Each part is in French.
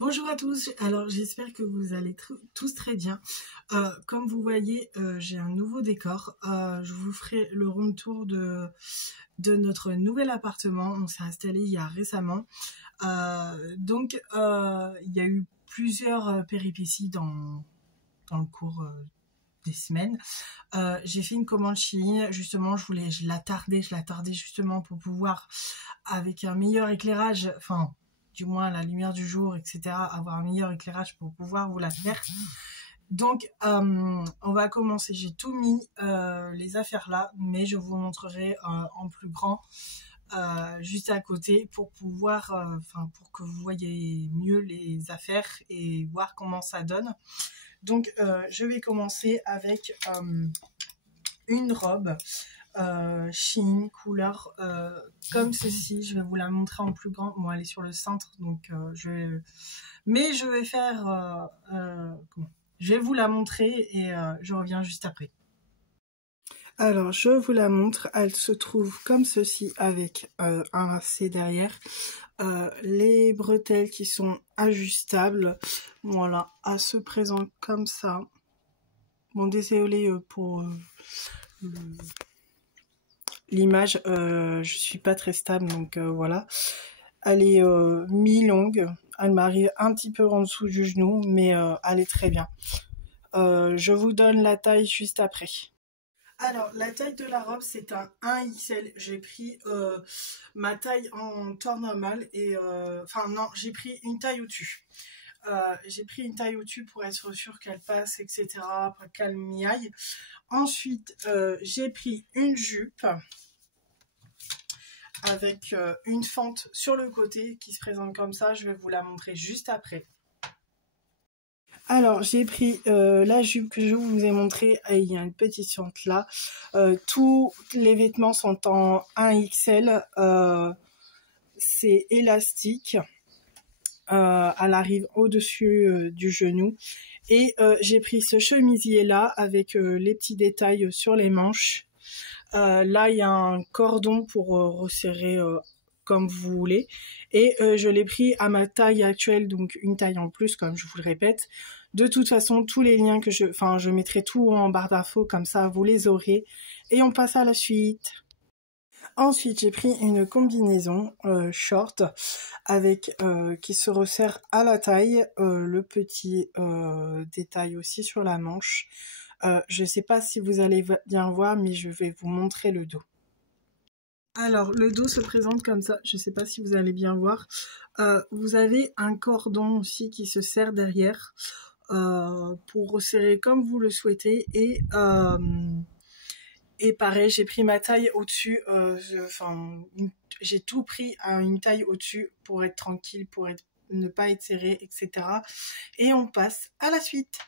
Bonjour à tous, alors j'espère que vous allez tous très bien. Comme vous voyez, j'ai un nouveau décor. Je vous ferai le round tour de notre nouvel appartement. On s'est installé il y a récemment. Il y a eu plusieurs péripéties dans le cours des semaines. J'ai fait une commande Shein, justement, je la tardais justement pour pouvoir, avec un meilleur éclairage, enfin, du moins la lumière du jour, etc., avoir un meilleur éclairage pour pouvoir vous la faire. Donc, on va commencer. J'ai tout mis les affaires là, mais je vous montrerai en plus grand juste à côté pour pouvoir, pour que vous voyez mieux les affaires et voir comment ça donne. Donc, je vais commencer avec une robe Shein couleur comme ceci. Je vais vous la montrer en plus grand. Bon, elle est sur le cintre, donc je vais faire je vais vous la montrer et je reviens juste après. Alors, je vous la montre. Elle se trouve comme ceci avec un lacet derrière. Les bretelles qui sont ajustables. Voilà, elle se présente comme ça. Bon, désolé pour l'image, je suis pas très stable, donc voilà. Elle est mi-longue. Elle m'arrive un petit peu en dessous du genou, mais elle est très bien. Je vous donne la taille juste après. Alors, la taille de la robe, c'est un 1XL. J'ai pris ma taille en temps normal et... non, j'ai pris une taille au-dessus. J'ai pris une taille au-dessus pour être sûre qu'elle passe, etc., pas qu'elle m'y aille. Ensuite, j'ai pris une jupe avec une fente sur le côté qui se présente comme ça. Je vais vous la montrer juste après. Alors, j'ai pris la jupe que je vous ai montrée, et il y a une petite fente là. Tous les vêtements sont en 1XL. C'est élastique. Elle arrive au-dessus du genou. Et j'ai pris ce chemisier là avec les petits détails sur les manches. Là, il y a un cordon pour resserrer comme vous voulez. Et je l'ai pris à ma taille actuelle, donc une taille en plus, comme je vous le répète. De toute façon, tous les liens que je mettrai tout en barre d'infos, comme ça vous les aurez. Et on passe à la suite. Ensuite, j'ai pris une combinaison short avec qui se resserre à la taille, le petit détail aussi sur la manche. Je ne sais pas si vous allez bien voir, mais je vais vous montrer le dos. Alors, le dos se présente comme ça. Je ne sais pas si vous allez bien voir. Vous avez un cordon aussi qui se serre derrière pour resserrer comme vous le souhaitez. Et pareil, j'ai pris ma taille au-dessus. J'ai tout pris à une taille au-dessus pour être tranquille, ne pas être serré, etc. Et on passe à la suite.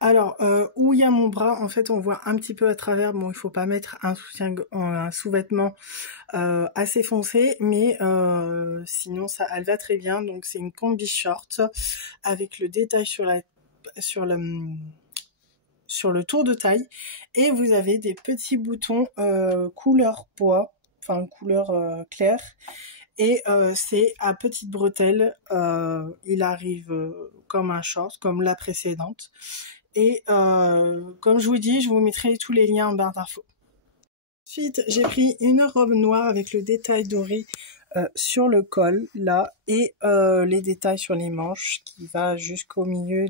Alors, où il y a mon bras, en fait, on voit un petit peu à travers. Bon, il faut pas mettre un sous-vêtement assez foncé, mais sinon, elle va très bien. Donc, c'est une combi short avec le détail sur le tour de taille. Et vous avez des petits boutons couleur bois, enfin couleur claire. Et c'est à petite bretelle. Il arrive comme un short, comme la précédente. Et comme je vous dis, je vous mettrai tous les liens en barre d'infos. Ensuite, j'ai pris une robe noire avec le détail doré sur le col, là, et les détails sur les manches qui va jusqu'au milieu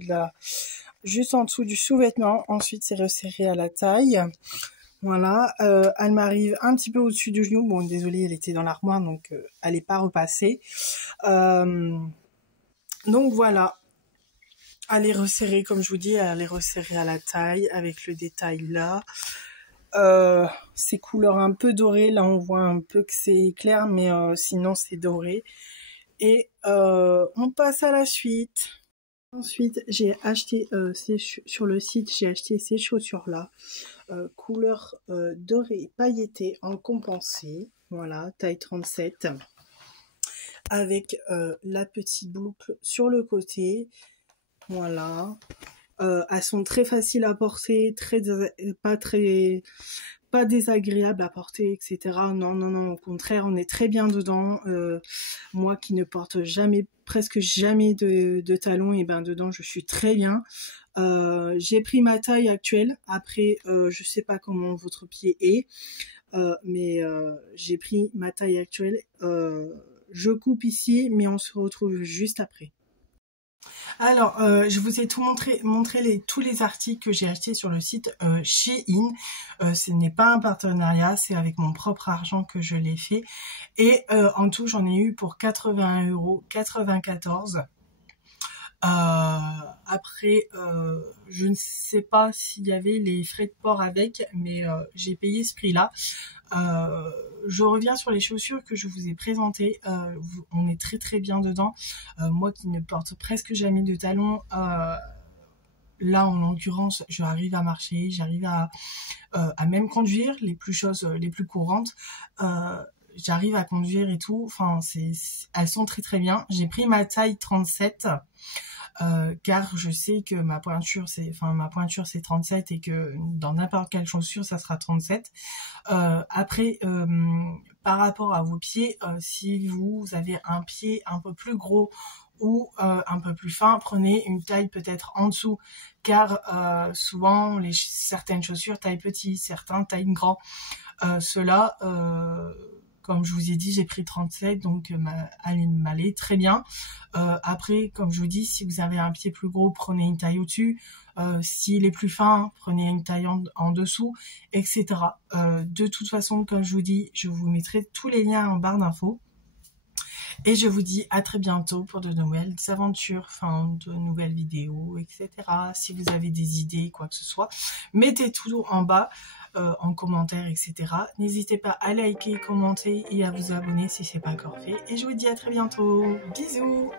juste en dessous du sous-vêtement. Ensuite, c'est resserré à la taille. Voilà, elle m'arrive un petit peu au-dessus du genou. Bon, désolée, elle était dans l'armoire, donc elle n'est pas repassée. Donc voilà. Elle est resserrée, comme je vous dis, elle est resserrée à la taille avec le détail là. C'est couleur un peu dorée. Là, on voit un peu que c'est clair, mais sinon, c'est doré. Et on passe à la suite. Ensuite, j'ai acheté sur le site, j'ai acheté ces chaussures-là. Couleur dorée pailletée en compensé. Voilà, taille 37. Avec la petite boucle sur le côté. Voilà. Elles sont très faciles à porter, pas pas désagréable à porter, etc. Non, non, non, au contraire, on est très bien dedans. Moi qui ne porte jamais, presque jamais de talons, et ben dedans je suis très bien. J'ai pris ma taille actuelle. Après, je sais pas comment votre pied est, mais j'ai pris ma taille actuelle. Je coupe ici, mais on se retrouve juste après. Alors, je vous ai tout montré tous les articles que j'ai achetés sur le site Shein. Ce n'est pas un partenariat, c'est avec mon propre argent que je l'ai fait. Et en tout, j'en ai eu pour 81,94 €. Après, je ne sais pas s'il y avait les frais de port avec, mais j'ai payé ce prix-là. Je reviens sur les chaussures que je vous ai présentées. On est très très bien dedans. Moi qui ne porte presque jamais de talons, là en l'occurrence, j'arrive à marcher, j'arrive à même conduire, les choses les plus courantes. J'arrive à conduire et tout. Enfin, elles sont très très bien. J'ai pris ma taille 37. Car je sais que ma pointure c'est 37 et que dans n'importe quelle chaussure ça sera 37. Après, par rapport à vos pieds, si vous avez un pied un peu plus gros ou un peu plus fin, prenez une taille peut-être en dessous, car souvent certaines chaussures taille petit, certains taille grand. Cela comme je vous ai dit, j'ai pris 37, donc elle m'allait très bien. Après, comme je vous dis, si vous avez un pied plus gros, prenez une taille au-dessus. S'il est plus fin, prenez une taille en dessous, etc. De toute façon, comme je vous dis, je vous mettrai tous les liens en barre d'infos. Et je vous dis à très bientôt pour de nouvelles aventures, de nouvelles vidéos, etc. Si vous avez des idées, quoi que ce soit, mettez tout en bas en commentaire, etc. N'hésitez pas à liker, commenter et à vous abonner si ce n'est pas encore fait. Et je vous dis à très bientôt. Bisous!